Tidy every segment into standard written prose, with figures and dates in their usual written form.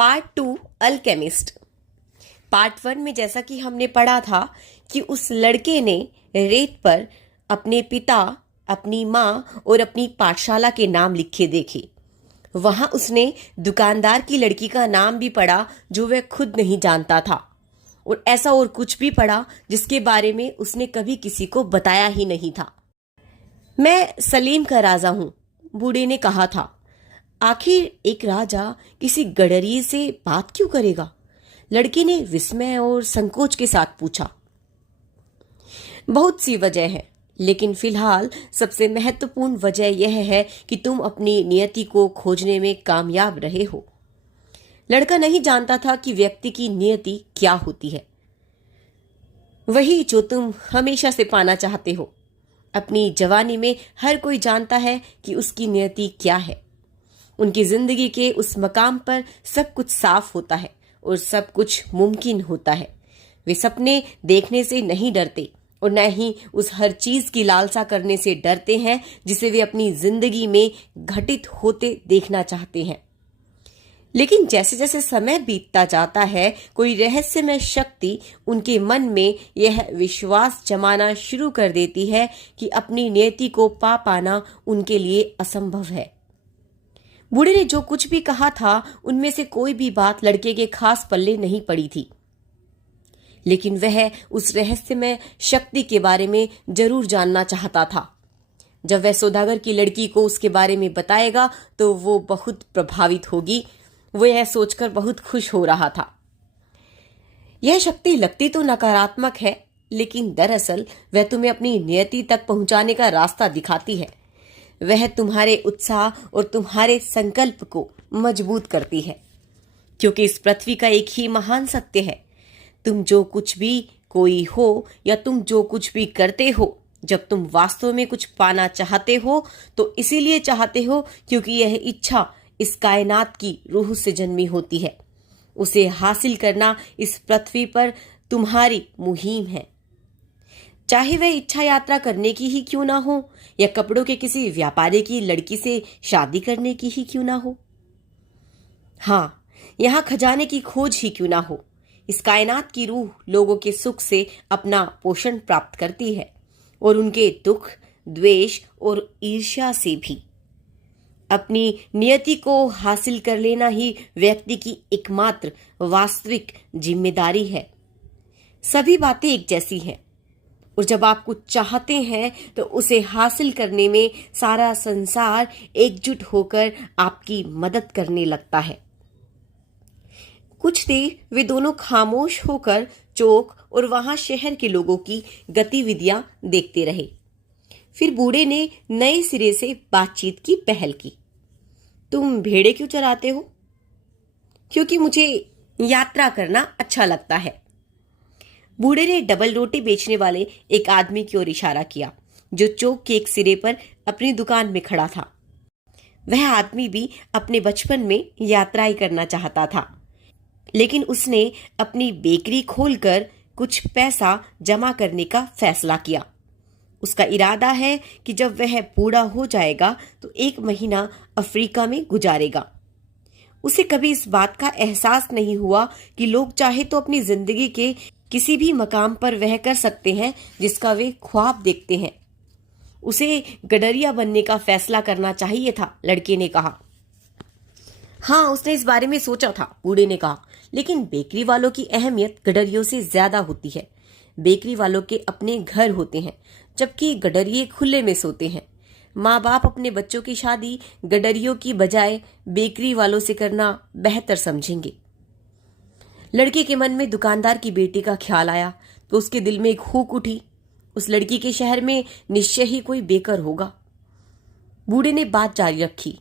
Part 2 alchemist. Part 1 में जैसा कि हमने पढ़ा था कि उस लड़के ने रेत पर अपने पिता, अपनी माँ और अपनी पाठशाला के नाम लिखे देखे। वहां उसने दुकानदार की लड़की का नाम भी पढ़ा जो वह खुद नहीं जानता था, और ऐसा और कुछ भी पढ़ा जिसके बारे में उसने कभी किसी को बताया ही नहीं था। मैं सलीम का राजा हूं, बूढ़े ने कहा था। आखिर एक राजा किसी गडरिये से बात क्यों करेगा? लड़के ने विस्मय और संकोच के साथ पूछा। बहुत सी वजह है, लेकिन फिलहाल सबसे महत्वपूर्ण वजह यह है कि तुम अपनी नियति को खोजने में कामयाब रहे हो। लड़का नहीं जानता था कि व्यक्ति की नियति क्या होती है, वही जो तुम हमेशा से पाना चाहते हो। अपनी जवानी में हर कोई जानता है कि उसकी नियति क्या है। उनकी जिंदगी के उस मकाम पर सब कुछ साफ होता है और सब कुछ मुमकिन होता है। वे सपने देखने से नहीं डरते और न ही उस हर चीज की लालसा करने से डरते हैं जिसे वे अपनी जिंदगी में घटित होते देखना चाहते हैं। लेकिन जैसे जैसे समय बीतता जाता है, कोई रहस्यमय शक्ति उनके मन में यह विश्वास जमाना शुरू कर देती है कि अपनी नियति को पा पाना उनके लिए असंभव है। बूढ़े ने जो कुछ भी कहा था, उनमें से कोई भी बात लड़के के खास पल्ले नहीं पड़ी थी, लेकिन वह उस रहस्यमय शक्ति के बारे में जरूर जानना चाहता था। जब वह सौदागर की लड़की को उसके बारे में बताएगा तो वो बहुत प्रभावित होगी। वो यह सोचकर बहुत खुश हो रहा था। यह शक्ति लगती तो नकारात्मक है, लेकिन दरअसल वह तुम्हें अपनी नियति तक पहुंचाने का रास्ता दिखाती है। वह तुम्हारे उत्साह और तुम्हारे संकल्प को मजबूत करती है, क्योंकि इस पृथ्वी का एक ही महान सत्य है। तुम जो कुछ भी कोई हो या तुम जो कुछ भी करते हो, जब तुम वास्तव में कुछ पाना चाहते हो तो इसीलिए चाहते हो क्योंकि यह इच्छा इस कायनात की रूह से जन्मी होती है। उसे हासिल करना इस पृथ्वी पर तुम्हारी मुहिम है, चाहे वह इच्छा यात्रा करने की ही क्यों ना हो या कपड़ों के किसी व्यापारी की लड़की से शादी करने की ही क्यों ना हो। हाँ, यहाँ खजाने की खोज ही क्यों ना हो। इस कायनात की रूह लोगों के सुख से अपना पोषण प्राप्त करती है और उनके दुख, द्वेष और ईर्ष्या से भी। अपनी नियति को हासिल कर लेना ही व्यक्ति की एकमात्र वास्तविक जिम्मेदारी है। सभी बातें एक जैसी हैं, और जब आप कुछ चाहते हैं तो उसे हासिल करने में सारा संसार एकजुट होकर आपकी मदद करने लगता है। कुछ देर वे दोनों खामोश होकर चौक और वहां शहर के लोगों की गतिविधियां देखते रहे। फिर बूढ़े ने नए सिरे से बातचीत की पहल की। तुम भेड़े क्यों चराते हो? क्योंकि मुझे यात्रा करना अच्छा लगता है। बूढ़े ने डबल रोटी बेचने वाले एक आदमी की ओर इशारा किया जो चौक के एक सिरे पर अपनी दुकान में खड़ा था। वह आदमी भी अपने बचपन में यात्राएं करना चाहता था, लेकिन उसने अपनी बेकरी खोलकर कुछ पैसा जमा करने का फैसला किया। उसका इरादा है कि जब वह बूढ़ा हो जाएगा तो 1 महीना अफ्रीका में गुजारेगा। उसे कभी इस बात का एहसास नहीं हुआ कि लोग चाहे तो अपनी जिंदगी के किसी भी मकाम पर वह कर सकते हैं जिसका वे ख्वाब देखते हैं। उसे गडरिया बनने का फैसला करना चाहिए था, लड़के ने कहा। हाँ, उसने इस बारे में सोचा था, बूढ़े ने कहा, लेकिन बेकरी वालों की अहमियत गडरियों से ज्यादा होती है। बेकरी वालों के अपने घर होते हैं, जबकि गडरिये खुले में सोते हैं। माँ बाप अपने बच्चों की शादी गडरियों की बजाय बेकरी वालों से करना बेहतर समझेंगे। लड़के के मन में दुकानदार की बेटी का ख्याल आया तो उसके दिल में एक हुक उठी। उस लड़की के शहर में निश्चय ही कोई बेकर होगा। बूढ़े ने बात जारी रखी।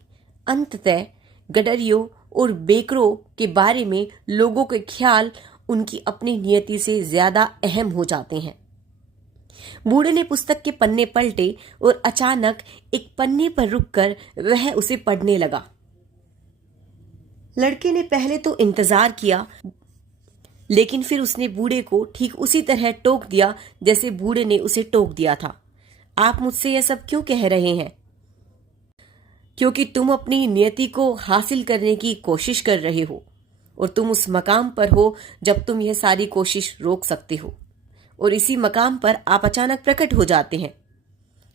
अंततः गडरियों और बेकरों के बारे में लोगों के ख्याल उनकी अपनी नियति से ज्यादा अहम हो जाते हैं। बूढ़े ने पुस्तक के पन्ने पलटे और अचानक एक पन्ने पर रुककर वह उसे पढ़ने लगा। लड़के ने पहले तो इंतजार किया, लेकिन फिर उसने बूढ़े को ठीक उसी तरह टोक दिया जैसे बूढ़े ने उसे टोक दिया था। आप मुझसे यह सब क्यों कह रहे हैं? क्योंकि तुम अपनी नियति को हासिल करने की कोशिश कर रहे हो और तुम उस मकाम पर हो जब तुम यह सारी कोशिश रोक सकते हो, और इसी मकाम पर आप अचानक प्रकट हो जाते हैं।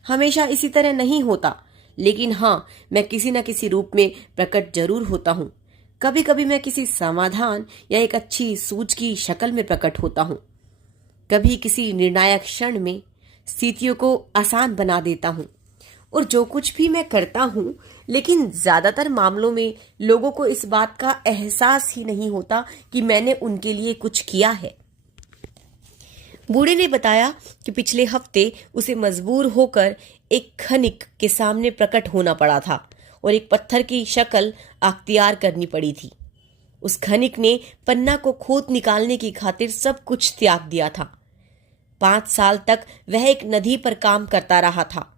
हमेशा इसी तरह नहीं होता, लेकिन हाँ, मैं किसी न किसी रूप में प्रकट जरूर होता हूँ। कभी कभी मैं किसी समाधान या एक अच्छी सूझ की शक्ल में प्रकट होता हूँ। कभी किसी निर्णायक क्षण में स्थितियों को आसान बना देता हूँ। और जो कुछ भी मैं करता हूँ, लेकिन ज्यादातर मामलों में लोगों को इस बात का एहसास ही नहीं होता कि मैंने उनके लिए कुछ किया है। बूढ़े ने बताया कि पिछले हफ्ते उसे मजबूर होकर एक खनिक के सामने प्रकट होना पड़ा था और एक पत्थर की शक्ल अख्तियार करनी पड़ी थी। उस खनिक ने पन्ना को खोद निकालने की खातिर सब कुछ त्याग दिया था। 5 साल तक वह एक नदी पर काम करता रहा था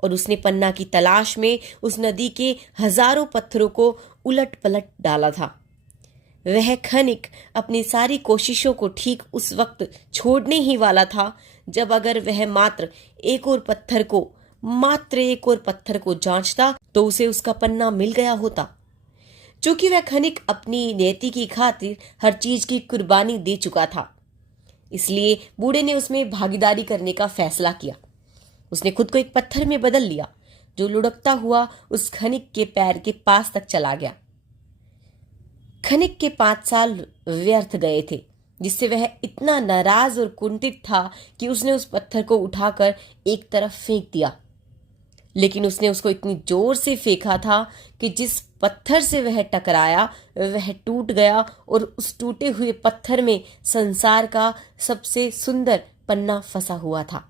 और उसने पन्ना की तलाश में उस नदी के हजारों पत्थरों को उलट पलट डाला था। वह खनिक अपनी सारी कोशिशों को ठीक उस वक्त छोड़ने ही वाला था जब अगर वह मात्र एक और पत्थर को जांचता तो उसे उसका पन्ना मिल गया होता। चूंकि वह खनिक अपनी नियति की खातिर हर चीज की कुर्बानी दे चुका था, इसलिए बूढ़े ने उसमें भागीदारी करने का फैसला किया। उसने खुद को एक पत्थर में बदल लिया जो लुढ़कता हुआ उस खनिक के पैर के पास तक चला गया। खनिक के 5 साल व्यर्थ गए थे, जिससे वह इतना नाराज और कुंठित था कि उसने उस पत्थर को उठाकर एक तरफ फेंक दिया। लेकिन उसने उसको इतनी जोर से फेंका था कि जिस पत्थर से वह टकराया वह टूट गया और उस टूटे हुए पत्थर में संसार का सबसे सुंदर पन्ना फंसा हुआ था।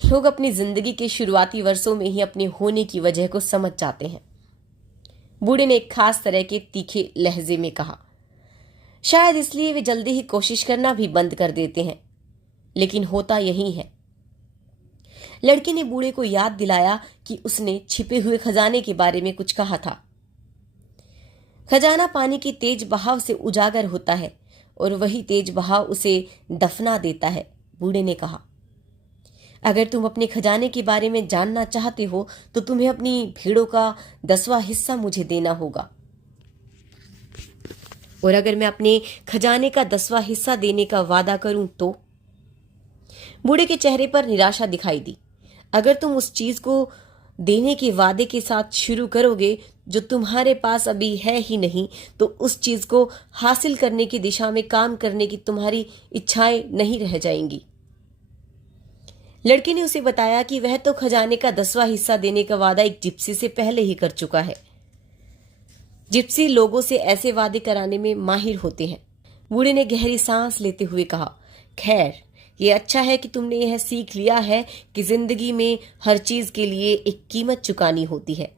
लोग अपनी जिंदगी के शुरुआती वर्षों में ही अपने होने की वजह को समझ जाते हैं। बूढ़े ने एक खास तरह के तीखे लहजे में कहा। शायद इसलिए वे जल्दी ही कोशिश करना भी बंद कर देते हैं, लेकिन होता यही है। लड़के ने बूढ़े को याद दिलाया कि उसने छिपे हुए खजाने के बारे में कुछ कहा था। खजाना पानी के तेज बहाव से उजागर होता है और वही तेज बहाव उसे दफना देता है, बूढ़े ने कहा। अगर तुम अपने खजाने के बारे में जानना चाहते हो तो तुम्हें अपनी भेड़ों का 10वां हिस्सा मुझे देना होगा। और अगर मैं अपने खजाने का 10वां हिस्सा देने का वादा करूं तो? बूढ़े के चेहरे पर निराशा दिखाई दी। अगर तुम उस चीज को देने के वादे के साथ शुरू करोगे जो तुम्हारे पास अभी है ही नहीं, तो उस चीज को हासिल करने की दिशा में काम करने की तुम्हारी इच्छाएं नहीं रह जाएंगी। लड़के ने उसे बताया कि वह तो खजाने का 10वां हिस्सा देने का वादा एक जिप्सी से पहले ही कर चुका है। जिप्सी लोगों से ऐसे वादे कराने में माहिर होते हैं। बूढ़े ने गहरी सांस लेते हुए कहा, खैर, ये अच्छा है कि तुमने यह सीख लिया है कि जिंदगी में हर चीज के लिए एक कीमत चुकानी होती है।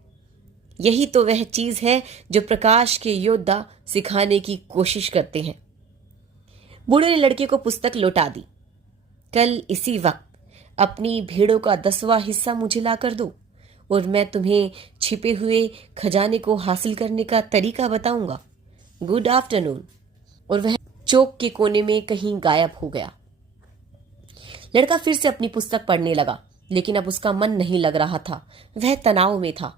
यही तो वह चीज है जो प्रकाश के योद्धा सिखाने की कोशिश करते हैं। बूढ़े ने लड़के को पुस्तक लौटा दी। कल इसी वक्त अपनी भेड़ों का 10वां हिस्सा मुझे ला कर दो और मैं तुम्हें छिपे हुए खजाने को हासिल करने का तरीका बताऊंगा। Good afternoon. और वह चौक के कोने में कहीं गायब हो गया। लड़का फिर से अपनी पुस्तक पढ़ने लगा, लेकिन अब उसका मन नहीं लग रहा था। वह तनाव में था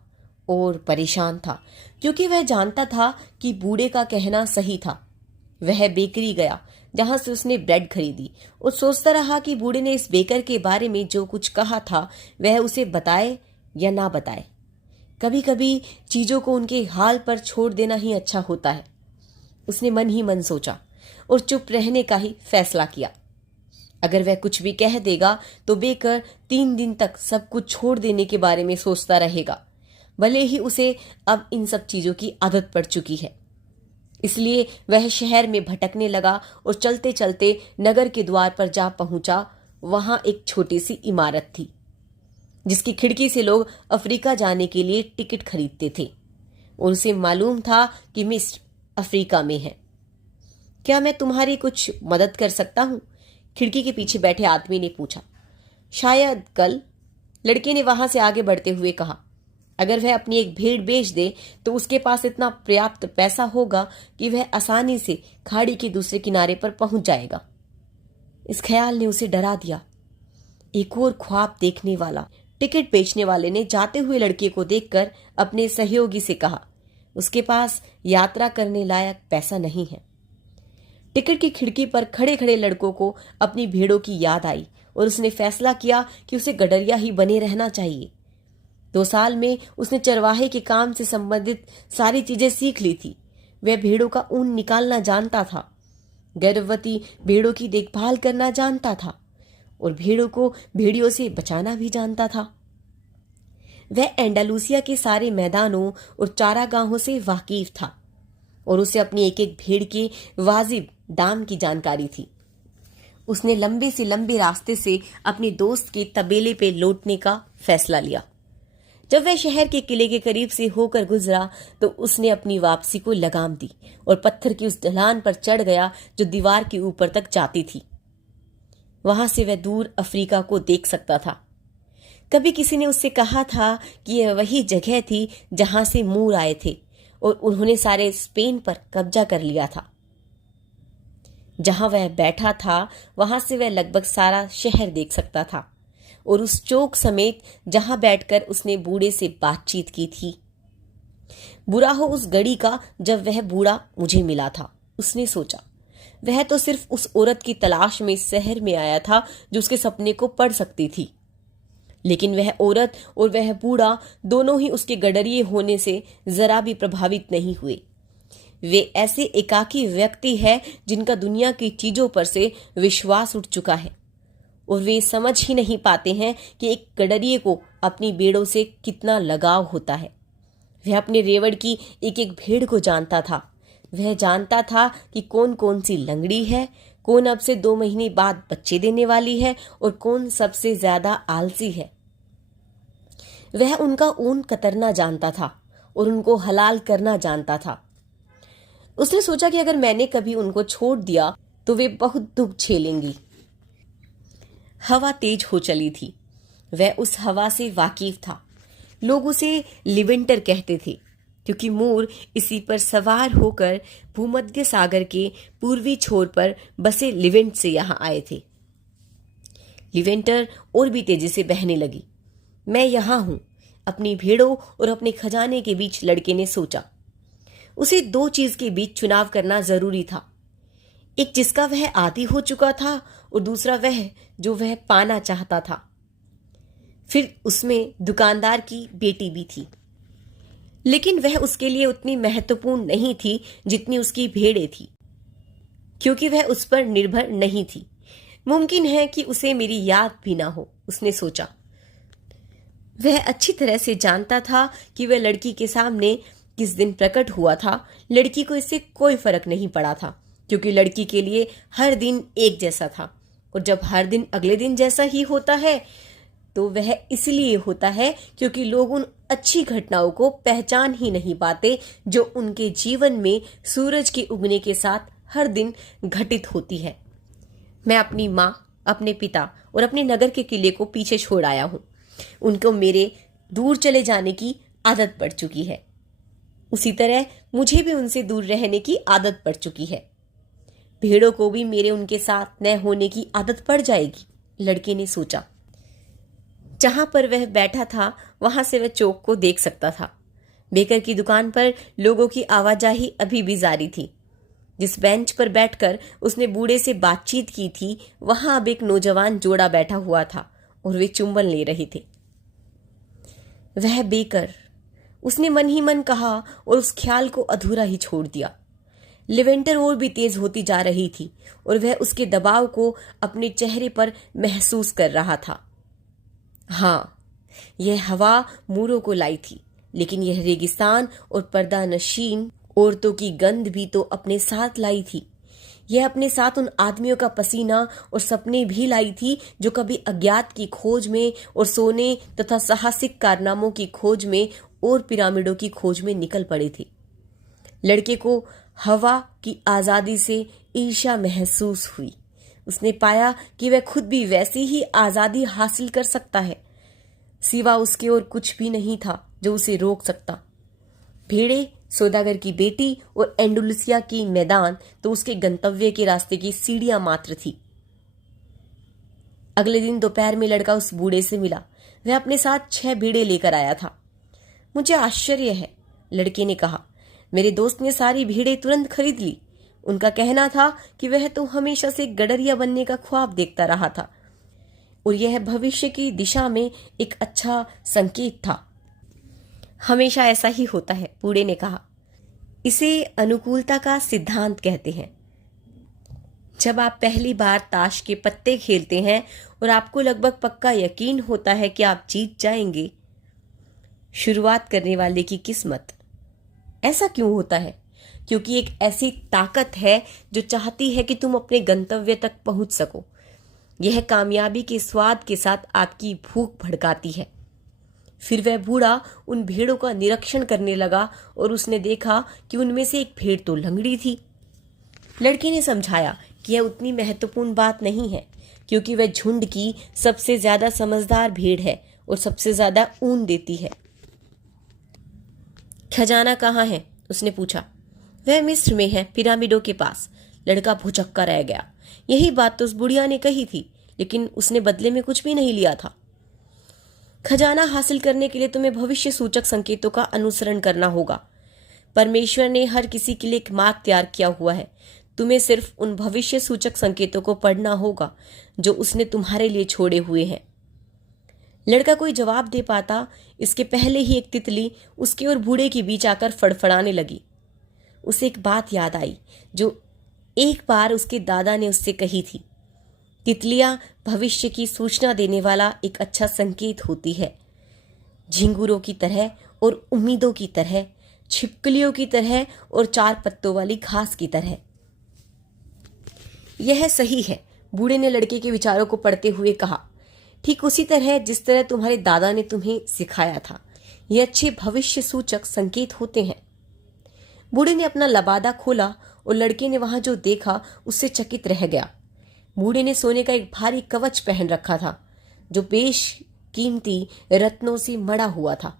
और परेशान था, क्योंकि वह जानता था कि बूढ़े का कहना सही था। वह बेकरी गया जहां से उसने ब्रेड खरीदी और सोचता रहा कि बूढ़े ने इस बेकर के बारे में जो कुछ कहा था वह उसे बताए या ना बताए। कभी कभी चीजों को उनके हाल पर छोड़ देना ही अच्छा होता है। उसने मन ही मन सोचा और चुप रहने का ही फैसला किया। अगर वह कुछ भी कह देगा तो बेकर 3 दिन तक सब कुछ छोड़ देने के बारे में सोचता रहेगा, भले ही उसे अब इन सब चीजों की आदत पड़ चुकी है। इसलिए वह शहर में भटकने लगा और चलते चलते नगर के द्वार पर जा पहुंचा। वहां एक छोटी सी इमारत थी जिसकी खिड़की से लोग अफ्रीका जाने के लिए टिकट खरीदते थे और उसे मालूम था कि मिस्र अफ्रीका में है। क्या मैं तुम्हारी कुछ मदद कर सकता हूं? खिड़की के पीछे बैठे आदमी ने पूछा। शायद कल, लड़के ने वहां से आगे बढ़ते हुए कहा। अगर वह अपनी एक भेड़ बेच दे तो उसके पास इतना पर्याप्त पैसा होगा कि वह आसानी से खाड़ी के दूसरे किनारे पर पहुंच जाएगा। इस ख्याल ने उसे डरा दिया। एक और ख्वाब देखने वाला टिकट बेचने वाले ने जाते हुए लड़के को देखकर अपने सहयोगी से कहा, उसके पास यात्रा करने लायक पैसा नहीं है। टिकट की खिड़की पर खड़े खड़े लड़कों को अपनी भेड़ों की याद आई और उसने फैसला किया कि उसे गडरिया ही बने रहना चाहिए। 2 साल में उसने चरवाहे के काम से संबंधित सारी चीजें सीख ली थी। वह भेड़ों का ऊन निकालना जानता था, गर्भवती भेड़ों की देखभाल करना जानता था और भेड़ों को भेड़ियों से बचाना भी जानता था। वह एंडालुसिया के सारे मैदानों और चारागाहों से वाकिफ था और उसे अपनी एक एक भेड़ के वाजिब दाम की जानकारी थी। उसने लंबे से लंबे रास्ते से अपने दोस्त के तबेले पे लौटने का फैसला लिया। जब वह शहर के किले के करीब से होकर गुजरा तो उसने अपनी वापसी को लगाम दी और पत्थर की उस ढलान पर चढ़ गया जो दीवार के ऊपर तक जाती थी। वहां से वह दूर अफ्रीका को देख सकता था। कभी किसी ने उससे कहा था कि यह वही जगह थी जहां से मूर आए थे और उन्होंने सारे स्पेन पर कब्जा कर लिया था। जहां वह बैठा था वहां से वह लगभग सारा शहर देख सकता था और उस चौक समेत जहां बैठकर उसने बूढ़े से बातचीत की थी। बुरा हो उस घड़ी का जब वह बूढ़ा मुझे मिला था, उसने सोचा। वह तो सिर्फ उस औरत की तलाश में शहर में आया था जो उसके सपने को पढ़ सकती थी, लेकिन वह औरत और वह बूढ़ा दोनों ही उसके गडरिये होने से जरा भी प्रभावित नहीं हुए। वे ऐसे एकाकी व्यक्ति है जिनका दुनिया की चीजों पर से विश्वास उठ चुका है और वे समझ ही नहीं पाते हैं कि एक गडरिये को अपनी भेड़ों से कितना लगाव होता है। वह अपने रेवड़ की एक एक भेड़ को जानता था। वह जानता था कि कौन कौन सी लंगड़ी है, कौन अब से 2 महीने बाद बच्चे देने वाली है और कौन सबसे ज्यादा आलसी है। वह उनका ऊन कतरना जानता था और उनको हलाल करना जानता था। उसने सोचा कि अगर मैंने कभी उनको छोड़ दिया तो वे बहुत दुख झेलेंगी। हवा तेज हो चली थी। वह उस हवा से वाकिफ था। लोग उसे लिवेंटर कहते थे क्योंकि मूर इसी पर सवार होकर भूमध्य सागर के पूर्वी छोर पर बसे लिवेंट से यहां आए थे। लिवेंटर और भी तेजी से बहने लगी। मैं यहां हूं, अपनी भेड़ों और अपने खजाने के बीच लड़के ने सोचा। उसे 2 चीज के बीच चुनाव करना जरूरी था, एक जिसका वह आदी हो चुका था और दूसरा वह जो वह पाना चाहता था। फिर उसमें दुकानदार की बेटी भी थी, लेकिन वह उसके लिए उतनी महत्वपूर्ण नहीं थी जितनी उसकी भेड़ें थी, क्योंकि वह उस पर निर्भर नहीं थी। मुमकिन है कि उसे मेरी याद भी ना हो, उसने सोचा। वह अच्छी तरह से जानता था कि वह लड़की के सामने किस दिन प्रकट हुआ था। लड़की को इससे कोई फर्क नहीं पड़ा था क्योंकि लड़की के लिए हर दिन एक जैसा था और जब हर दिन अगले दिन जैसा ही होता है तो वह इसलिए होता है क्योंकि लोग उन अच्छी घटनाओं को पहचान ही नहीं पाते जो उनके जीवन में सूरज के उगने के साथ हर दिन घटित होती है। मैं अपनी माँ, अपने पिता और अपने नगर के किले को पीछे छोड़ आया हूँ। उनको मेरे दूर चले जाने की आदत पड़ चुकी है। उसी तरह मुझे भी उनसे दूर रहने की आदत पड़ चुकी है। भेड़ों को भी मेरे उनके साथ न होने की आदत पड़ जाएगी, लड़के ने सोचा। जहां पर वह बैठा था वहां से वह चौक को देख सकता था। बेकर की दुकान पर लोगों की आवाजाही अभी भी जारी थी। जिस बेंच पर बैठकर उसने बूढ़े से बातचीत की थी वहां अब एक नौजवान जोड़ा बैठा हुआ था और वे चुंबन ले रहे थे। वह बेकर, उसने मन ही मन कहा और उस ख्याल को अधूरा ही छोड़ दिया। लिवेंटर और भी तेज होती जा रही थी और वह उसके दबाव को अपने चेहरे पर महसूस कर रहा था। हाँ, यह हवा मूरों को लाई थी, लेकिन यह रेगिस्तान और पर्दा नशीन औरतों की गंध भी तो अपने साथ लाई थी। यह अपने साथ उन आदमियों का पसीना और सपने भी लाई थी जो कभी अज्ञात की खोज में और सोने तथा साहसिक कारनामों की खोज में और पिरामिडों की खोज में निकल पड़े थे। लड़के को हवा की आजादी से ईर्ष्या महसूस हुई। उसने पाया कि वह खुद भी वैसी ही आजादी हासिल कर सकता है। सिवा उसके और कुछ भी नहीं था जो उसे रोक सकता। भेड़े, सौदागर की बेटी और एंडुलसिया की मैदान तो उसके गंतव्य के रास्ते की सीढ़ियां मात्र थी। अगले दिन दोपहर में लड़का उस बूढ़े से मिला। वह अपने साथ 6 भेड़े लेकर आया था। मुझे आश्चर्य है, लड़के ने कहा, मेरे दोस्त ने सारी भेड़ें तुरंत खरीद ली। उनका कहना था कि वह तो हमेशा से गडरिया बनने का ख्वाब देखता रहा था और यह भविष्य की दिशा में एक अच्छा संकेत था। हमेशा ऐसा ही होता है, बूढ़े ने कहा। इसे अनुकूलता का सिद्धांत कहते हैं। जब आप पहली बार ताश के पत्ते खेलते हैं और आपको लगभग पक्का यकीन होता है कि आप जीत जाएंगे, शुरुआत करने वाले की किस्मत। ऐसा क्यों होता है? क्योंकि एक ऐसी ताकत है जो चाहती है कि तुम अपने गंतव्य तक पहुंच सको। यह कामयाबी के स्वाद के साथ आपकी भूख भड़काती है। फिर वह बूढ़ा उन भेड़ों का निरीक्षण करने लगा और उसने देखा कि उनमें से एक भेड़ तो लंगड़ी थी। लड़के ने समझाया कि यह उतनी महत्वपूर्ण बात नहीं है, क्योंकि वह झुंड की सबसे ज्यादा समझदार भेड़ है और सबसे ज्यादा ऊन देती है। खजाना कहाँ है? उसने पूछा। वह मिस्र में है, पिरामिडों के पास। लड़का भुचक्का रह गया। यही बात तो उस बुढ़िया ने कही थी, लेकिन उसने बदले में कुछ भी नहीं लिया था। खजाना हासिल करने के लिए तुम्हें भविष्य सूचक संकेतों का अनुसरण करना होगा। परमेश्वर ने हर किसी के लिए एक मार्ग तैयार किया हुआ है। तुम्हें सिर्फ उन भविष्य सूचक संकेतों को पढ़ना होगा जो उसने तुम्हारे लिए छोड़े हुए हैं। लड़का कोई जवाब दे पाता इसके पहले ही एक तितली उसके और बूढ़े के बीच आकर फड़फड़ाने लगी। उसे एक बात याद आई जो एक बार उसके दादा ने उससे कही थी। तितलियां भविष्य की सूचना देने वाला एक अच्छा संकेत होती है। झिंगुरों की तरह और उम्मीदों की तरह, छिपकलियों की तरह और 4 पत्तों वाली घास की तरह। यह सही है, बूढ़े ने लड़के के विचारों को पढ़ते हुए कहा। ठीक उसी तरह जिस तरह तुम्हारे दादा ने तुम्हें सिखाया था। ये अच्छे भविष्य सूचक संकेत होते हैं। बूढ़े ने अपना लबादा खोला और लड़के ने वहां जो देखा उससे चकित रह गया। बूढ़े ने सोने का एक भारी कवच पहन रखा था जो बेशकीमती रत्नों से मड़ा हुआ था।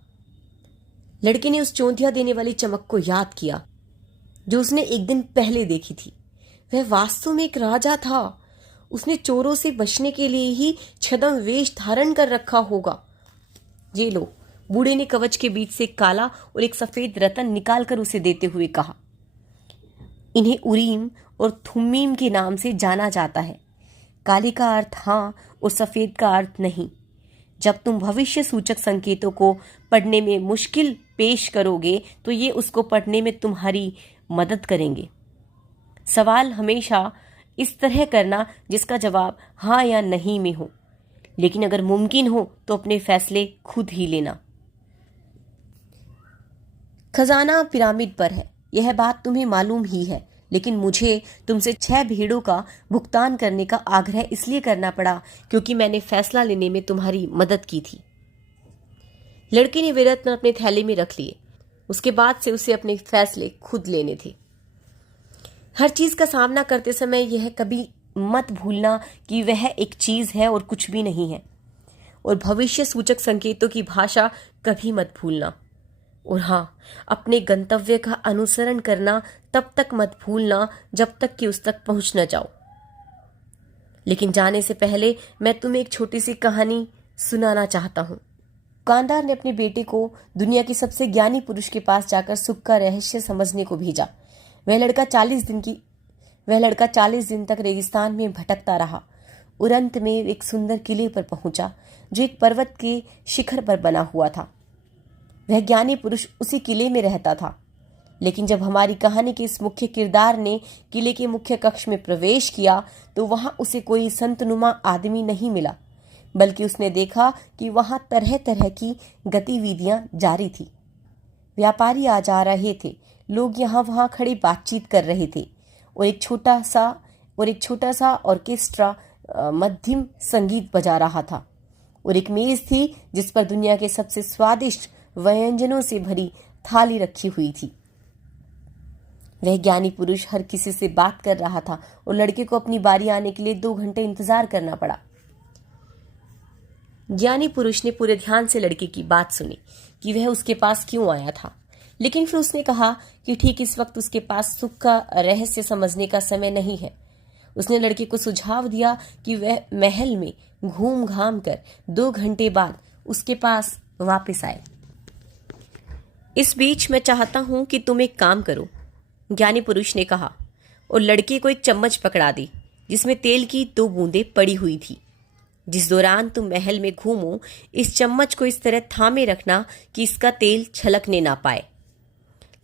लड़के ने उस चौंधिया देने वाली चमक को याद किया जो उसने एक दिन पहले देखी थी। वह वास्तव में एक राजा था। उसने चोरों से बचने के लिए ही छद्म वेश धारण कर रखा होगा। ये लो, बूढ़े ने कवच के बीच से एक काला और एक सफेद रतन निकालकर उसे देते हुए कहा। इन्हें उरीम और थुम्मीम के नाम से जाना जाता है। काली का अर्थ हाँ और सफेद का अर्थ नहीं। जब तुम भविष्य सूचक संकेतों को पढ़ने में मुश्किल पेश करोगे तो ये उसको पढ़ने में तुम्हारी मदद करेंगे। सवाल हमेशा इस तरह करना जिसका जवाब हाँ या नहीं में हो, लेकिन अगर मुमकिन हो तो अपने फैसले खुद ही लेना। खजाना पिरामिड पर है, यह बात तुम्हें मालूम ही है, लेकिन मुझे तुमसे 6 भेड़ों का भुगतान करने का आग्रह इसलिए करना पड़ा क्योंकि मैंने फैसला लेने में तुम्हारी मदद की थी। लड़के ने वे रत्न अपने थैले में रख लिए। उसके बाद से उसे अपने फैसले खुद लेने थे। हर चीज का सामना करते समय यह कभी मत भूलना कि वह एक चीज है और कुछ भी नहीं है, और भविष्य सूचक संकेतों की भाषा कभी मत भूलना। और हाँ, अपने गंतव्य का अनुसरण करना तब तक मत भूलना जब तक कि उस तक पहुंच न जाओ। लेकिन जाने से पहले मैं तुम्हें एक छोटी सी कहानी सुनाना चाहता हूँ। दुकानदार ने अपने बेटे को दुनिया के सबसे ज्ञानी पुरुष के पास जाकर सुख का रहस्य समझने को भेजा। वह लड़का 40 दिन तक रेगिस्तान में भटकता रहा और अंत में एक सुंदर किले पर पहुंचा जो एक पर्वत के शिखर पर बना हुआ था। वह ज्ञानी पुरुष उसी किले में रहता था। लेकिन जब हमारी कहानी के इस मुख्य किरदार ने किले के मुख्य कक्ष में प्रवेश किया तो वहां उसे कोई संतनुमा आदमी नहीं मिला, बल्कि उसने देखा कि वहां तरह तरह की गतिविधियां जारी थी। व्यापारी आ जा रहे थे, लोग यहाँ वहां खड़े बातचीत कर रहे थे और एक छोटा सा ऑर्केस्ट्रा मध्यम संगीत बजा रहा था, और एक मेज थी जिस पर दुनिया के सबसे स्वादिष्ट व्यंजनों से भरी थाली रखी हुई थी। वह ज्ञानी पुरुष हर किसी से बात कर रहा था और लड़के को अपनी बारी आने के लिए 2 घंटे इंतजार करना पड़ा। ज्ञानी पुरुष ने पूरे ध्यान से लड़के की बात सुनी कि वह उसके पास क्यों आया था, लेकिन फिर उसने कहा कि ठीक इस वक्त उसके पास सुख का रहस्य समझने का समय नहीं है। उसने लड़के को सुझाव दिया कि वह महल में घूम घाम कर 2 घंटे बाद उसके पास वापस आए। इस बीच मैं चाहता हूं कि तुम एक काम करो, ज्ञानी पुरुष ने कहा, और लड़के को एक चम्मच पकड़ा दी जिसमें तेल की 2 बूंदें पड़ी हुई थी। जिस दौरान तुम महल में घूमो, इस चम्मच को इस तरह थामे रखना कि इसका तेल छलकने ना पाए।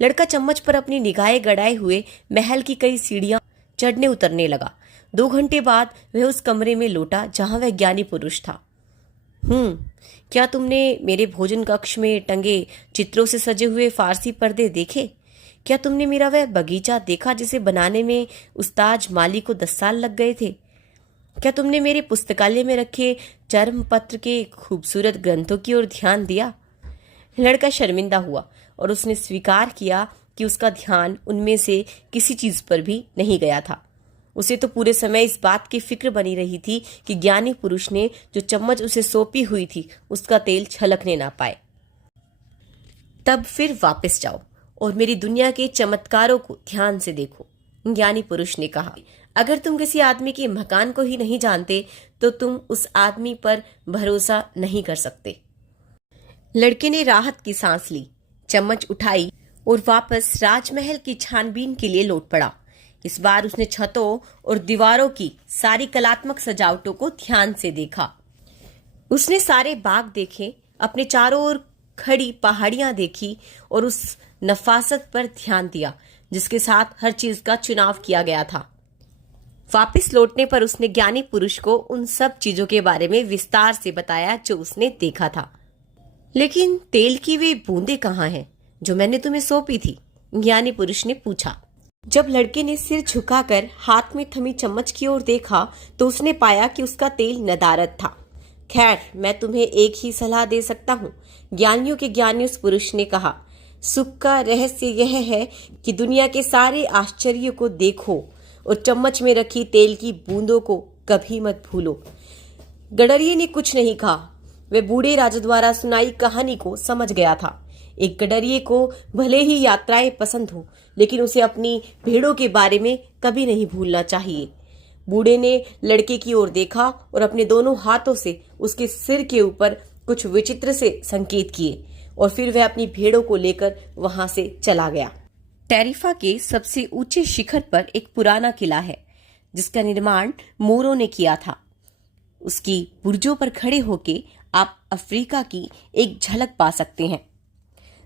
लड़का चम्मच पर अपनी निगाहें गड़ाए हुए महल की कई सीढ़ियां चढ़ने उतरने लगा। 2 घंटे बाद वह उस कमरे में लौटा जहां वह ज्ञानी पुरुष था। क्या तुमने मेरे भोजन कक्ष में टंगे चित्रों से सजे हुए फारसी पर्दे देखे? क्या तुमने मेरा वह बगीचा देखा जिसे बनाने में उस्ताद माली को 10 साल लग गए थे? क्या तुमने मेरे पुस्तकालय में रखे चर्म पत्र के खूबसूरत ग्रंथों की ओर ध्यान दिया? लड़का शर्मिंदा हुआ और उसने स्वीकार किया कि उसका ध्यान उनमें से किसी चीज पर भी नहीं गया था। उसे तो पूरे समय इस बात की फिक्र बनी रही थी कि ज्ञानी पुरुष ने जो चम्मच उसे सौंपी हुई थी उसका तेल छलकने ना पाए। तब फिर वापस जाओ और मेरी दुनिया के चमत्कारों को ध्यान से देखो, ज्ञानी पुरुष ने कहा। अगर तुम किसी आदमी के मकान को ही नहीं जानते तो तुम उस आदमी पर भरोसा नहीं कर सकते। लड़के ने राहत की सांस ली, चम्मच उठाई और वापस राजमहल की छानबीन के लिए लौट पड़ा। इस बार उसने छतों और दीवारों की सारी कलात्मक सजावटों को ध्यान से देखा। उसने सारे बाग देखे, अपने चारों ओर खड़ी पहाड़ियां देखी और उस नफासत पर ध्यान दिया जिसके साथ हर चीज का चुनाव किया गया था। वापस लौटने पर उसने ज्ञानी पुरुष को उन सब चीजों के बारे में विस्तार से बताया जो उसने देखा था। लेकिन तेल की वे बूंदें कहाँ हैं जो मैंने तुम्हें सौंपी थी? ज्ञानी पुरुष ने पूछा। जब लड़के ने सिर झुकाकर हाथ में थमी चम्मच की ओर देखा तो उसने पाया कि उसका तेल नदारद था। खैर, मैं तुम्हें एक ही सलाह दे सकता हूँ, ज्ञानियों के ज्ञानी उस पुरुष ने कहा। सुख का रहस्य यह है कि दुनिया के सारे आश्चर्यों को देखो और चम्मच में रखी तेल की बूंदों को कभी मत भूलो। गडरिये ने कुछ नहीं कहा। वह बूढ़े राजा द्वारा सुनाई कहानी को समझ गया था। एक गडरिये को भले ही यात्राएं पसंद हो, लेकिन उसे अपनी भेड़ों के बारे में कभी नहीं भूलना चाहिए। बूढ़े ने लड़के की ओर देखा और अपने दोनों हाथों से उसके सिर के ऊपर कुछ विचित्र से संकेत किए और फिर वह अपनी भेड़ों को लेकर वहां से चला गया। टेरिफा के सबसे ऊंचे शिखर पर एक पुराना किला है जिसका निर्माण मोरों ने किया था। उसकी बुर्जों पर खड़े होके आप अफ्रीका की एक झलक पा सकते हैं।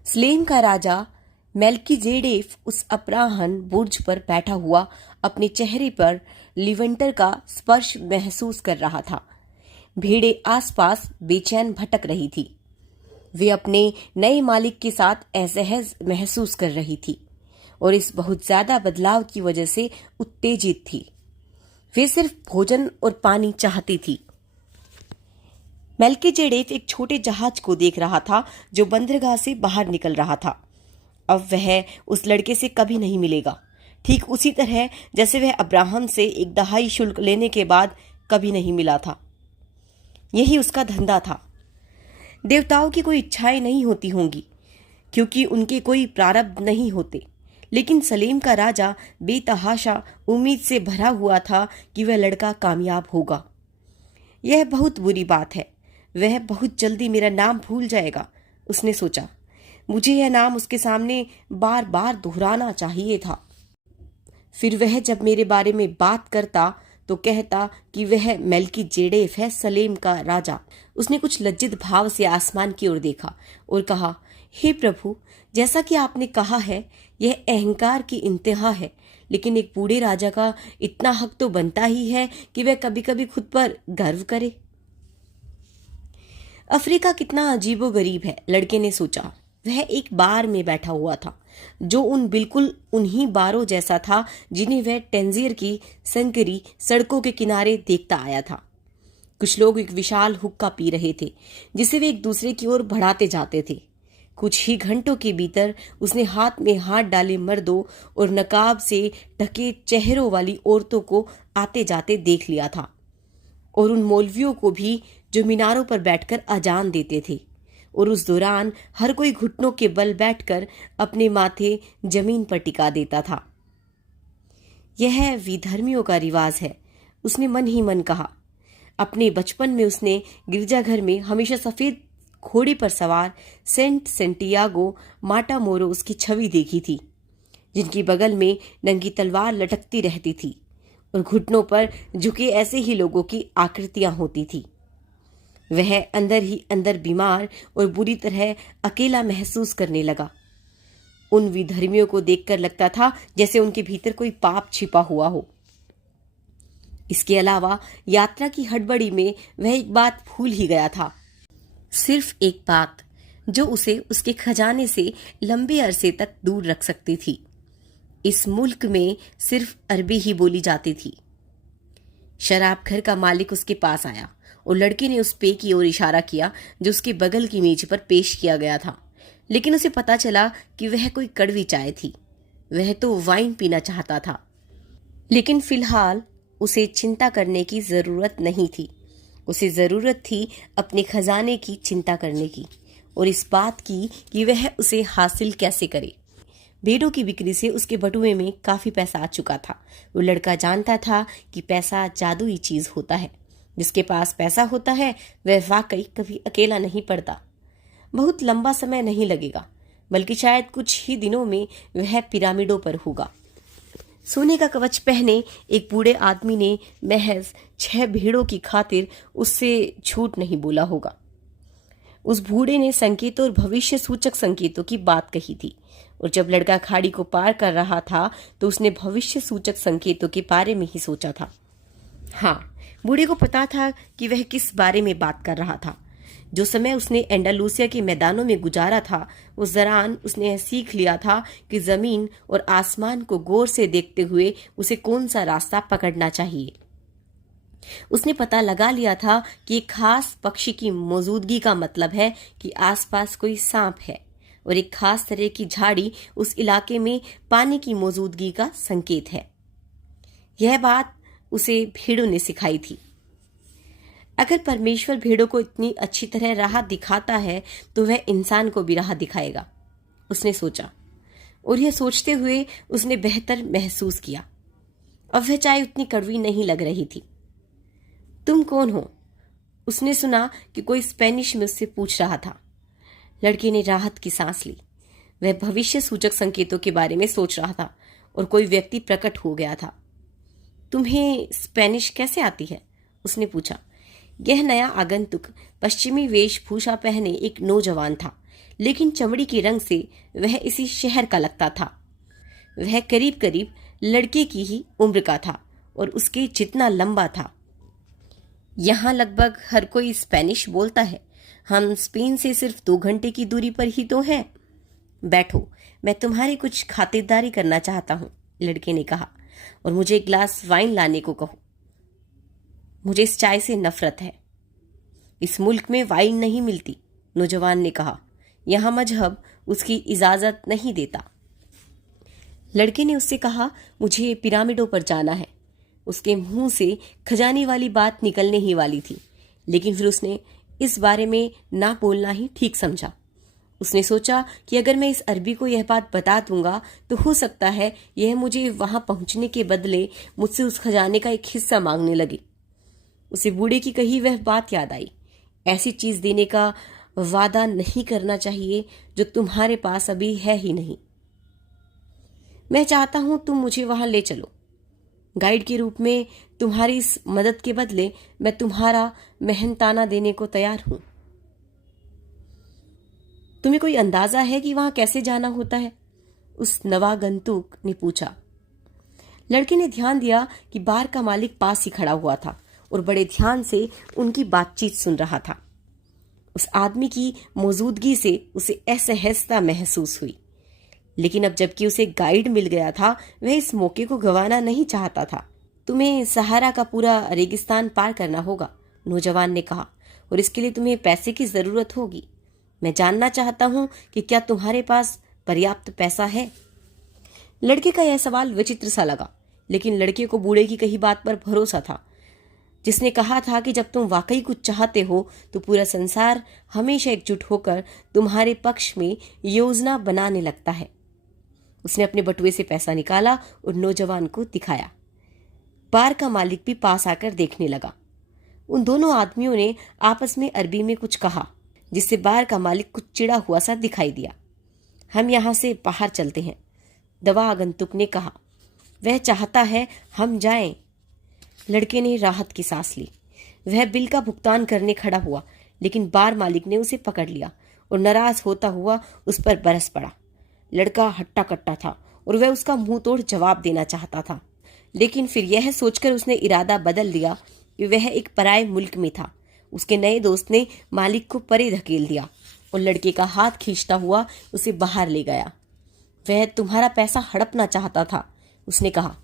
स्लेम का राजा मेल्कीजेडेफ उस अपराहन बुर्ज पर बैठा हुआ अपने चेहरे पर लिवेंटर का स्पर्श महसूस कर रहा था। भेड़ें आसपास बेचैन भटक रही थी। वे अपने नए मालिक के साथ असहज महसूस कर रही थी और इस बहुत ज्यादा बदलाव की वजह से उत्तेजित थी। वे सिर्फ भोजन और पानी चाहती थी। मेल्कीजेडेफ एक छोटे जहाज को देख रहा था जो बंदरगाह से बाहर निकल रहा था। अब वह उस लड़के से कभी नहीं मिलेगा, ठीक उसी तरह जैसे वह अब्राहम से एक दहाई शुल्क लेने के बाद कभी नहीं मिला था। यही उसका धंधा था। देवताओं की कोई इच्छाएं नहीं होती होंगी क्योंकि उनके कोई प्रारब्ध नहीं होते, लेकिन सलीम का राजा बेतहाशा उम्मीद से भरा हुआ था कि वह लड़का कामयाब होगा। यह बहुत बुरी बात है, वह बहुत जल्दी मेरा नाम भूल जाएगा, उसने सोचा। मुझे यह नाम उसके सामने बार बार दोहराना चाहिए था। फिर वह जब मेरे बारे में बात करता तो कहता कि वह मेल्कीजेडेफ है, सलेम का राजा। उसने कुछ लज्जित भाव से आसमान की ओर देखा और कहा, हे प्रभु, जैसा कि आपने कहा है, यह अहंकार की इंतहा है, लेकिन एक बूढ़े राजा का इतना हक तो बनता ही है कि वह कभी कभी खुद पर गर्व करे। अफ्रीका कितना अजीबोगरीब है, लड़के ने सोचा। वह एक बार में बैठा हुआ था जो बिल्कुल उन्हीं बारों जैसा था जिन्हें वह टेंजियर की संकरी सड़कों के किनारे देखता आया था। कुछ लोग एक विशाल हुक्का पी रहे थे जिसे वे एक दूसरे की ओर बढ़ाते जाते थे। कुछ ही घंटों के भीतर उसने हाथ में हाथ डाले मर्दों और नकाब से ढके चेहरों वाली औरतों को आते जाते देख लिया था और उन मौलवियों को भी जो मीनारों पर बैठकर अजान देते थे। और उस दौरान हर कोई घुटनों के बल बैठकर अपने माथे जमीन पर टिका देता था। यह विधर्मियों का रिवाज है, उसने मन ही मन कहा। अपने बचपन में उसने गिरजाघर में हमेशा सफेद घोड़े पर सवार सेंट सेंटियागो माटामोरोस की छवि देखी थी, जिनकी बगल में नंगी तलवार लटकती रहती थी और घुटनों पर झुके ऐसे ही लोगों की आकृतियां होती थी। वह अंदर ही अंदर बीमार और बुरी तरह अकेला महसूस करने लगा। उन विधर्मियों को देखकर लगता था जैसे उनके भीतर कोई पाप छिपा हुआ हो। इसके अलावा यात्रा की हड़बड़ी में वह एक बात भूल ही गया था, सिर्फ एक बात जो उसे उसके खजाने से लंबे अरसे तक दूर रख सकती थी। इस मुल्क में सिर्फ अरबी ही बोली जाती थी। शराब घर का मालिक उसके पास आया और लड़के ने उस पेय की ओर इशारा किया जो उसके बगल की मेज पर पेश किया गया था, लेकिन उसे पता चला कि वह कोई कड़वी चाय थी। वह तो वाइन पीना चाहता था, लेकिन फिलहाल उसे चिंता करने की जरूरत नहीं थी। उसे जरूरत थी अपने खजाने की चिंता करने की और इस बात की कि वह उसे हासिल कैसे करे। भेड़ों की बिक्री से उसके बटुए में काफी पैसा आ चुका था। वो लड़का जानता था कि पैसा जादुई चीज होता है। जिसके पास पैसा होता है वह वाकई कभी अकेला नहीं पड़ता। बहुत लंबा समय नहीं लगेगा, बल्कि शायद कुछ ही दिनों में वह पिरामिडों पर होगा। सोने का कवच पहने एक बूढ़े आदमी ने महज 6 भेड़ों की खातिर उससे झूठ नहीं बोला होगा। उस बूढ़े ने संकेतों और भविष्य सूचक संकेतों की बात कही थी, और जब लड़का खाड़ी को पार कर रहा था तो उसने भविष्य सूचक संकेतों के बारे में ही सोचा था। हाँ, बूढ़े को पता था कि वह किस बारे में बात कर रहा था। जो समय उसने एंडालूसिया के मैदानों में गुजारा था, उस दौरान उसने यह सीख लिया था कि जमीन और आसमान को गौर से देखते हुए उसे कौन सा रास्ता पकड़ना चाहिए। उसने पता लगा लिया था कि एक खास पक्षी की मौजूदगी का मतलब है कि आसपास कोई सांप है, और एक खास तरह की झाड़ी उस इलाके में पानी की मौजूदगी का संकेत है। यह बात उसे भेड़ों ने सिखाई थी। अगर परमेश्वर भेड़ों को इतनी अच्छी तरह राह दिखाता है तो वह इंसान को भी राह दिखाएगा, उसने सोचा, और यह सोचते हुए उसने बेहतर महसूस किया। अब वह चाय उतनी कड़वी नहीं लग रही थी। तुम कौन हो? उसने सुना कि कोई स्पेनिश में उससे पूछ रहा था। लड़के ने राहत की सांस ली। वह भविष्य सूचक संकेतों के बारे में सोच रहा था और कोई व्यक्ति प्रकट हो गया था। तुम्हें स्पेनिश कैसे आती है? उसने पूछा। यह नया आगंतुक पश्चिमी वेशभूषा पहने एक नौजवान था, लेकिन चमड़ी के रंग से वह इसी शहर का लगता था। वह करीब करीब लड़के की ही उम्र का था और उसके जितना लंबा था। यहाँ लगभग हर कोई स्पेनिश बोलता है। हम स्पेन से सिर्फ 2 घंटे की दूरी पर ही तो हैं। बैठो, मैं तुम्हारी कुछ खातिरदारी करना चाहता हूँ, लड़के ने कहा, और मुझे एक ग्लास वाइन लाने को कहो। मुझे इस चाय से नफरत है। इस मुल्क में वाइन नहीं मिलती, नौजवान ने कहा। यहाँ मजहब उसकी इजाजत नहीं देता। लड़के ने उससे कहा, मुझे पिरामिडों पर जाना है। उसके मुंह से खजाने वाली बात निकलने ही वाली थी, लेकिन फिर उसने इस बारे में ना बोलना ही ठीक समझा। उसने सोचा कि अगर मैं इस अरबी को यह बात बता दूंगा तो हो सकता है यह मुझे वहां पहुंचने के बदले मुझसे उस खजाने का एक हिस्सा मांगने लगे। उसे बूढ़े की कही वह बात याद आई। ऐसी चीज देने का वादा नहीं करना चाहिए जो तुम्हारे पास अभी है ही नहीं। मैं चाहता हूं तुम मुझे वहां ले चलो। गाइड के रूप में तुम्हारी इस मदद के बदले मैं तुम्हारा मेहनताना देने को तैयार हूं। तुम्हें कोई अंदाजा है कि वहां कैसे जाना होता है? उस नवागंतुक ने पूछा। लड़के ने ध्यान दिया कि बार का मालिक पास ही खड़ा हुआ था और बड़े ध्यान से उनकी बातचीत सुन रहा था। उस आदमी की मौजूदगी से उसे असहजता महसूस हुई, लेकिन अब जबकि उसे गाइड मिल गया था वह इस मौके को गंवाना नहीं चाहता था। तुम्हें सहारा का पूरा रेगिस्तान पार करना होगा, नौजवान ने कहा, और इसके लिए तुम्हें पैसे की जरूरत होगी। मैं जानना चाहता हूं कि क्या तुम्हारे पास पर्याप्त पैसा है? लड़के का यह सवाल विचित्र सा लगा, लेकिन लड़के को बूढ़े की कही बात पर भरोसा था, जिसने कहा था कि जब तुम वाकई कुछ चाहते हो तो पूरा संसार हमेशा एकजुट होकर तुम्हारे पक्ष में योजना बनाने लगता है। उसने अपने बटुए से पैसा निकाला और नौजवान को दिखाया। बार का मालिक भी पास आकर देखने लगा। उन दोनों आदमियों ने आपस में अरबी में कुछ कहा, जिससे बार का मालिक कुछ चिढ़ा हुआ सा दिखाई दिया। हम यहाँ से बाहर चलते हैं, दवा आगंतुक ने कहा। वह चाहता है हम जाएं। लड़के ने राहत की सांस ली। वह बिल का भुगतान करने खड़ा हुआ, लेकिन बार मालिक ने उसे पकड़ लिया और नाराज होता हुआ उस पर बरस पड़ा। लड़का हट्टा कट्टा था और वह उसका मुंह तोड़ जवाब देना चाहता था, लेकिन फिर यह सोचकर उसने इरादा बदल दिया कि वह एक पराये मुल्क में था। उसके नए दोस्त ने मालिक को परे धकेल दिया और लड़के का हाथ खींचता हुआ उसे बाहर ले गया। वह तुम्हारा पैसा हड़पना चाहता था, उसने कहा।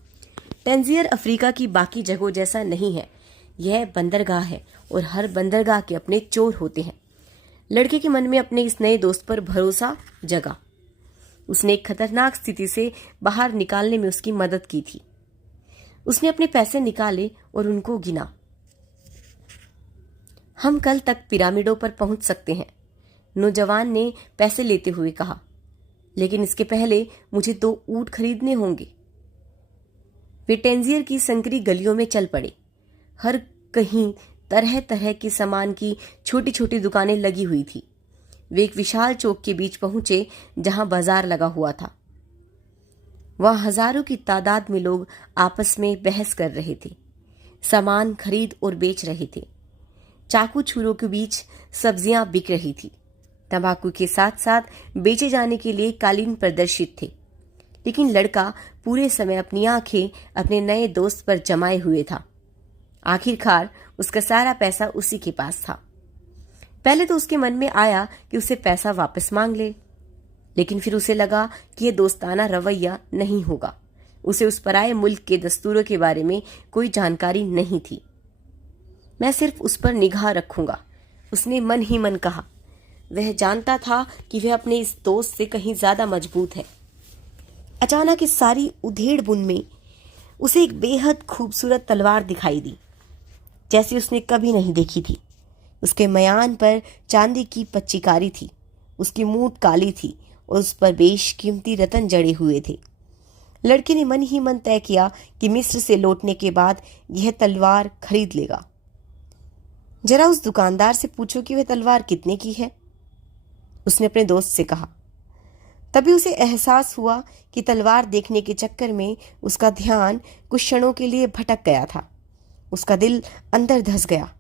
टैंजियर अफ्रीका की बाकी जगहों जैसा नहीं है। यह बंदरगाह है और हर बंदरगाह के अपने चोर होते हैं। लड़के के मन में अपने इस नए दोस्त पर भरोसा जगा। उसने एक खतरनाक स्थिति से बाहर निकालने में उसकी मदद की थी। उसने अपने पैसे निकाले और उनको गिना। हम कल तक पिरामिडों पर पहुंच सकते हैं, नौजवान ने पैसे लेते हुए कहा, लेकिन इसके पहले मुझे 2 ऊंट खरीदने होंगे। वे टैंजियर की संकरी गलियों में चल पड़े। हर कहीं तरह तरह के सामान की छोटी छोटी दुकानें लगी हुई थी। वे एक विशाल चौक के बीच पहुंचे जहां बाजार लगा हुआ था। वहां हजारों की तादाद में लोग आपस में बहस कर रहे थे, सामान खरीद और बेच रहे थे। चाकू छुरों के बीच सब्जियां बिक रही थी। तंबाकू के साथ साथ बेचे जाने के लिए कालीन प्रदर्शित थे। लेकिन लड़का पूरे समय अपनी आंखें अपने नए दोस्त पर जमाए हुए था। आखिरकार उसका सारा पैसा उसी के पास था। पहले तो उसके मन में आया कि उसे पैसा वापस मांग ले, लेकिन फिर उसे लगा कि यह दोस्ताना रवैया नहीं होगा। उसे उस पराये मुल्क के दस्तूरों के बारे में कोई जानकारी नहीं थी। मैं सिर्फ उस पर निगाह रखूंगा, उसने मन ही मन कहा। वह जानता था कि वह अपने इस दोस्त से कहीं ज्यादा मजबूत है। अचानक इस सारी उधेड़-बुन में उसे एक बेहद खूबसूरत तलवार दिखाई दी, जैसी उसने कभी नहीं देखी थी। उसके मयान पर चांदी की पच्चीकारी थी, उसकी मूठ काली थी और उस पर बेशकीमती रतन जड़े हुए थे। लड़के ने मन ही मन तय किया कि मिस्र से लौटने के बाद यह तलवार खरीद लेगा। जरा उस दुकानदार से पूछो कि वह तलवार कितने की है, उसने अपने दोस्त से कहा। तभी उसे एहसास हुआ कि तलवार देखने के चक्कर में उसका ध्यान कुछ क्षणों के लिए भटक गया था। उसका दिल अंदर धंस गया,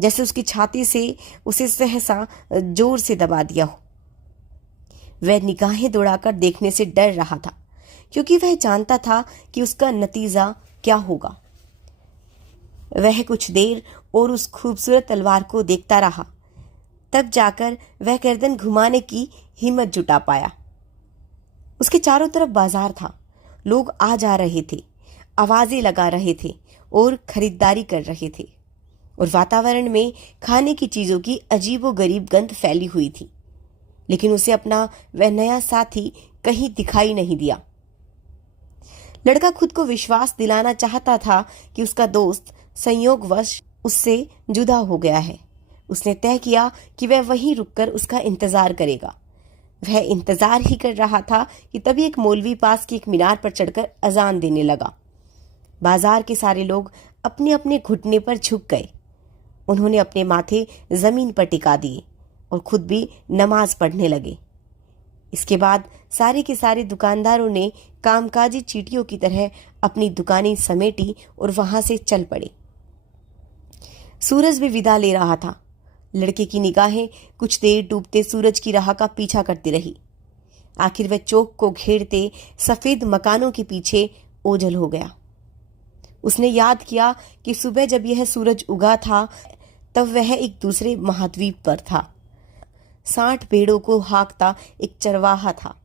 जैसे उसकी छाती से उसे सहसा जोर से दबा दिया हो। वह निगाहें दौड़ाकर देखने से डर रहा था, क्योंकि वह जानता था कि उसका नतीजा क्या होगा। वह कुछ देर और उस खूबसूरत तलवार को देखता रहा, तब जाकर वह गर्दन घुमाने की हिम्मत जुटा पाया। उसके चारों तरफ बाजार था, लोग आ जा रहे थे, आवाजें लगा रहे थे और खरीदारी कर रहे थे, और वातावरण में खाने की चीजों की अजीबोगरीब गंध फैली हुई थी। लेकिन उसे अपना वह नया साथी कहीं दिखाई नहीं दिया। लड़का खुद को विश्वास दिलाना चाहता था कि उसका दोस्त संयोगवश उससे जुदा हो गया है। उसने तय किया कि वह वहीं रुककर उसका इंतजार करेगा। वह इंतजार ही कर रहा था कि तभी एक मौलवी पास की एक मीनार पर चढ़कर अजान देने लगा। बाजार के सारे लोग अपने अपने घुटने पर झुक गए। उन्होंने अपने माथे जमीन पर टिका दिए और खुद भी नमाज पढ़ने लगे। इसके बाद सारे के सारे दुकानदारों ने कामकाजी चींटियों की तरह अपनी दुकानें समेटी और वहां से चल पड़े। सूरज भी विदा ले रहा था। लड़के की निगाहें कुछ देर डूबते सूरज की राह का पीछा करती रही। आखिर वह चौक को घेरते सफेद मकानों के पीछे ओझल हो गया। उसने याद किया कि सुबह जब यह सूरज उगा था तब वह एक दूसरे महाद्वीप पर था। 60 भेड़ों को हाँकता एक चरवाहा था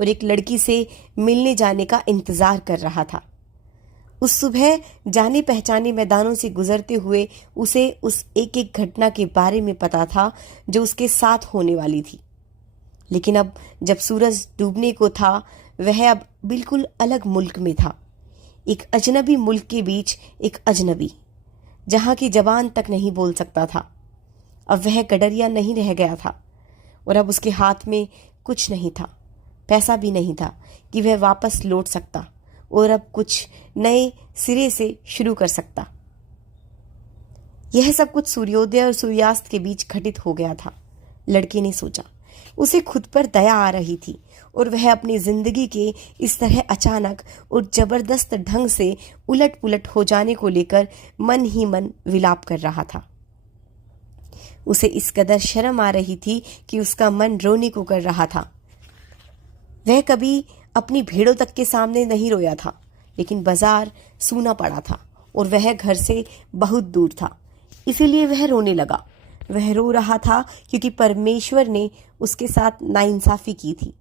और एक लड़की से मिलने जाने का इंतजार कर रहा था। उस सुबह जाने पहचाने मैदानों से गुजरते हुए उसे उस एक एक घटना के बारे में पता था जो उसके साथ होने वाली थी। लेकिन अब जब सूरज डूबने को था, वह अब बिल्कुल अलग मुल्क में था। एक अजनबी मुल्क के बीच एक अजनबी, जहां की जबान तक नहीं बोल सकता था। अब वह गडरिया नहीं रह गया था और अब उसके हाथ में कुछ नहीं था, पैसा भी नहीं था कि वह वापस लौट सकता और अब कुछ नए सिरे से शुरू कर सकता। यह सब कुछ सूर्योदय और सूर्यास्त के बीच घटित हो गया था। लड़के ने सोचा। उसे खुद पर दया आ रही थी और वह अपनी जिंदगी के इस तरह अचानक और जबरदस्त ढंग से उलट पुलट हो जाने को लेकर मन ही मन विलाप कर रहा था। उसे इस कदर शर्म आ रही थी कि उसका मन रोने को कर रहा था। वह कभी अपनी भेड़ों तक के सामने नहीं रोया था, लेकिन बाजार सूना पड़ा था और वह घर से बहुत दूर था, इसीलिए वह रोने लगा। वह रो रहा था क्योंकि परमेश्वर ने उसके साथ नाइंसाफी की थी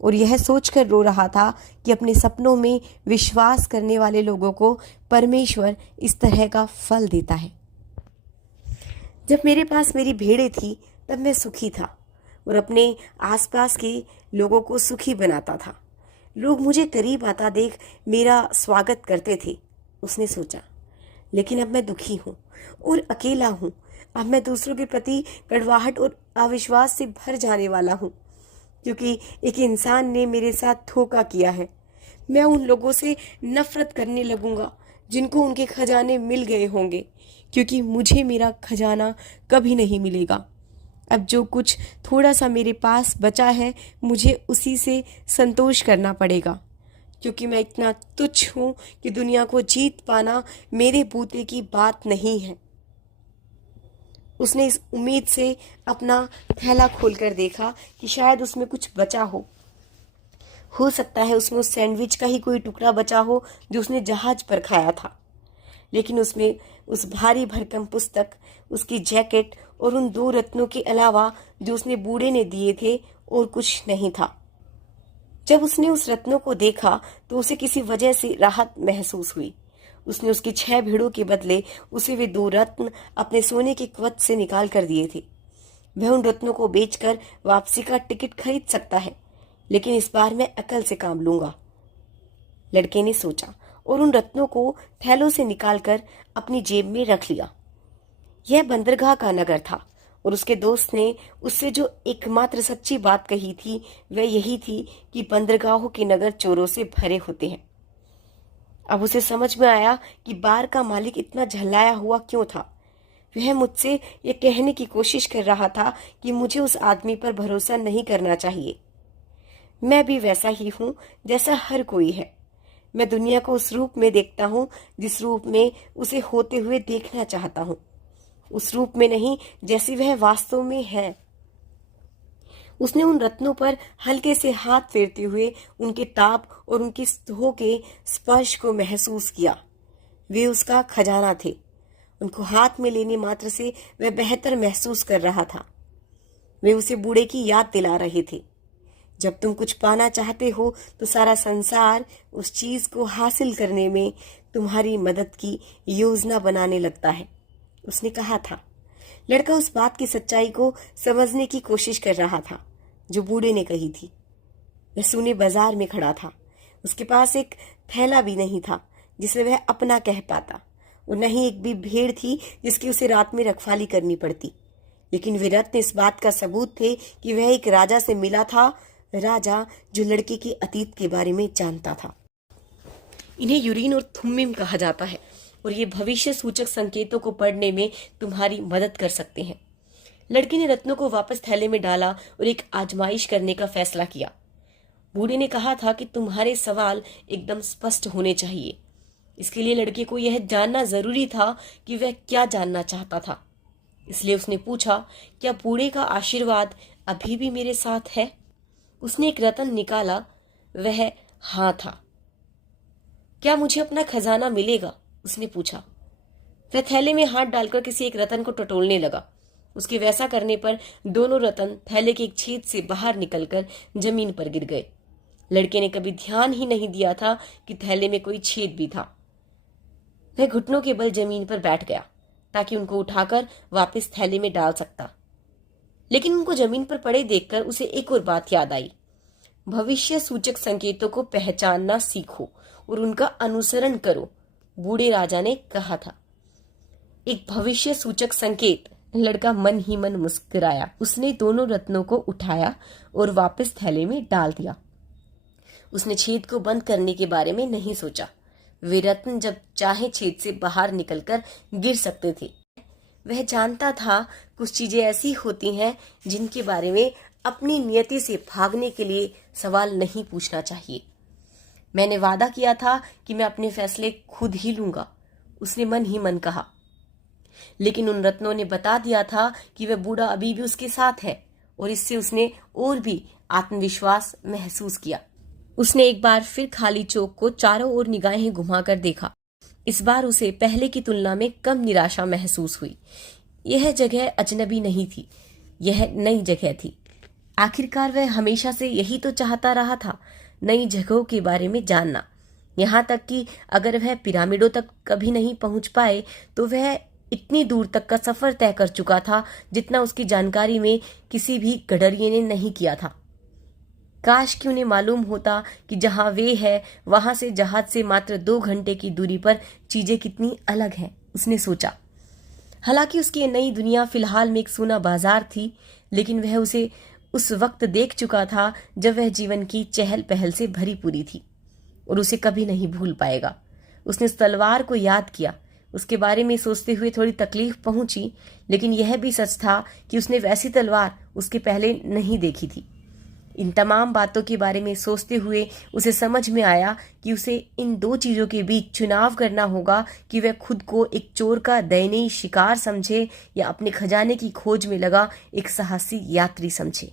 और यह सोचकर रो रहा था कि अपने सपनों में विश्वास करने वाले लोगों को परमेश्वर इस तरह का फल देता है। जब मेरे पास मेरी भेड़ें थी तब मैं सुखी था और अपने आसपास के लोगों को सुखी बनाता था। लोग मुझे करीब आता देख मेरा स्वागत करते थे, उसने सोचा। लेकिन अब मैं दुखी हूँ और अकेला हूँ। अब मैं दूसरों के प्रति कड़वाहट और अविश्वास से भर जाने वाला हूँ, क्योंकि एक इंसान ने मेरे साथ धोखा किया है। मैं उन लोगों से नफरत करने लगूंगा जिनको उनके खजाने मिल गए होंगे, क्योंकि मुझे मेरा खजाना कभी नहीं मिलेगा। अब जो कुछ थोड़ा सा मेरे पास बचा है, मुझे उसी से संतोष करना पड़ेगा, क्योंकि मैं इतना तुच्छ हूँ कि दुनिया को जीत पाना मेरे बूते की बात नहीं है। उसने इस उम्मीद से अपना थैला खोलकर देखा कि शायद उसमें कुछ बचा हो सकता है उसमें उस सैंडविच का ही कोई टुकड़ा बचा हो जो उसने जहाज पर खाया था। लेकिन उसमें उस भारी भरकम पुस्तक, उसकी जैकेट और उन 2 रत्नों के अलावा जो उसने बूढ़े ने दिए थे और कुछ नहीं था। जब उसने उस रत्नों को देखा तो उसे किसी वजह से राहत महसूस हुई। उसने उसकी 6 भेड़ों के बदले उसे वे 2 रत्न अपने सोने के कवच से निकाल कर दिए थे। वह उन रत्नों को बेचकर वापसी का टिकट खरीद सकता है, लेकिन इस बार मैं अकल से काम लूंगा, लड़के ने सोचा और उन रत्नों को थैलों से निकालकर अपनी जेब में रख लिया। यह बंदरगाह का नगर था और उसके दोस्त ने उससे जो एकमात्र सच्ची बात कही थी वह यही थी कि बंदरगाहों के नगर चोरों से भरे होते हैं। अब उसे समझ में आया कि बार का मालिक इतना झल्लाया हुआ क्यों था। वह मुझसे यह कहने की कोशिश कर रहा था कि मुझे उस आदमी पर भरोसा नहीं करना चाहिए। मैं भी वैसा ही हूँ जैसा हर कोई है। मैं दुनिया को उस रूप में देखता हूँ जिस रूप में उसे होते हुए देखना चाहता हूँ, उस रूप में नहीं जैसी वह वास्तव में है। उसने उन रत्नों पर हल्के से हाथ फेरते हुए उनके ताप और उनकी सतहों के स्पर्श को महसूस किया। वे उसका खजाना थे। उनको हाथ में लेने मात्र से वह बेहतर महसूस कर रहा था। वे उसे बूढ़े की याद दिला रहे थे। जब तुम कुछ पाना चाहते हो तो सारा संसार उस चीज को हासिल करने में तुम्हारी मदद की योजना बनाने लगता है, उसने कहा था। लड़का उस बात की सच्चाई को समझने की कोशिश कर रहा था जो बूढ़े ने कही थी। वह सूने बाजार में खड़ा था। उसके पास एक थैला भी नहीं था जिसे वह अपना कह पाता, और न ही एक भी भेड़ थी जिसकी उसे रात में रखवाली करनी पड़ती। लेकिन वे रत्न इस बात का सबूत थे कि वह एक राजा से मिला था, राजा जो लड़के के अतीत के बारे में जानता था। इन्हें यूरिन और थुम्मिम कहा जाता है और ये भविष्य सूचक संकेतों को पढ़ने में तुम्हारी मदद कर सकते हैं। लड़के ने रत्नों को वापस थैले में डाला और एक आजमाइश करने का फैसला किया। बूढ़े ने कहा था कि तुम्हारे सवाल एकदम स्पष्ट होने चाहिए। इसके लिए लड़के को यह जानना जरूरी था कि वह क्या जानना चाहता था। इसलिए उसने पूछा, क्या बूढ़े का आशीर्वाद अभी भी मेरे साथ है? उसने एक रत्न निकाला। वह हाँ था। क्या मुझे अपना खजाना मिलेगा? उसने पूछा। वह थैले में हाथ डालकर किसी एक रत्न को टटोलने लगा। उसके वैसा करने पर दोनों रत्न थैले के एक छेद से बाहर निकलकर जमीन पर गिर गए। लड़के ने कभी ध्यान ही नहीं दिया था कि थैले में कोई छेद भी था। वह घुटनों के बल जमीन पर बैठ गया ताकि उनको उठाकर वापस थैले में डाल सकता। लेकिन उनको जमीन पर पड़े देखकर उसे एक और बात याद आई। भविष्य सूचक संकेतों को पहचानना सीखो और उनका अनुसरण करो, बूढ़े राजा ने कहा था। एक भविष्य सूचक संकेत। लड़का मन ही मन मुस्कुराया। उसने दोनों रत्नों को उठाया और वापस थैले में डाल दिया। उसने छेद को बंद करने के बारे में नहीं सोचा। वे रत्न जब चाहे छेद से बाहर निकलकर गिर सकते थे। वह जानता था कुछ चीजें ऐसी होती हैं जिनके बारे में अपनी नियति से भागने के लिए सवाल नहीं पूछना चाहिए। मैंने वादा किया था कि मैं अपने फैसले खुद ही लूंगा, उसने मन ही मन कहा। लेकिन उन रत्नों ने बता दिया था कि वह बूढ़ा अभी भी उसके साथ है और इससे उसने और भी आत्मविश्वास महसूस किया। उसने एक बार फिर खाली चौक को चारों ओर निगाहें घुमाकर देखा। इस बार उसे पहले की तुलना में कम निराशा महसूस हुई। यह जगह अजनबी नहीं थी, यह नई जगह थी। आखिरकार वह हमेशा से यही तो चाहता रहा था, नई जगहों के बारे में जानना। यहाँ तक कि अगर वह पिरामिडों तक कभी नहीं पहुंच पाए तो वह इतनी दूर तक का सफर तय कर चुका था जितना उसकी जानकारी में किसी भी गडरिये ने नहीं किया था। काश कि उन्हें मालूम होता कि जहां वे है वहां से जहाज से मात्र 2 घंटे की दूरी पर चीजें कितनी अलग हैं, उसने सोचा। हालांकि उसकी नई दुनिया फिलहाल में एक सूना बाजार थी, लेकिन वह उसे उस वक्त देख चुका था जब वह जीवन की चहल पहल से भरी पूरी थी और उसे कभी नहीं भूल पाएगा। उसने उस तलवार को याद किया। उसके बारे में सोचते हुए थोड़ी तकलीफ पहुंची, लेकिन यह भी सच था कि उसने वैसी तलवार उसके पहले नहीं देखी थी। इन तमाम बातों के बारे में सोचते हुए उसे समझ में आया कि उसे इन 2 चीजों के बीच चुनाव करना होगा कि वह खुद को एक चोर का दयनीय शिकार समझे या अपने खजाने की खोज में लगा एक साहसी यात्री समझे।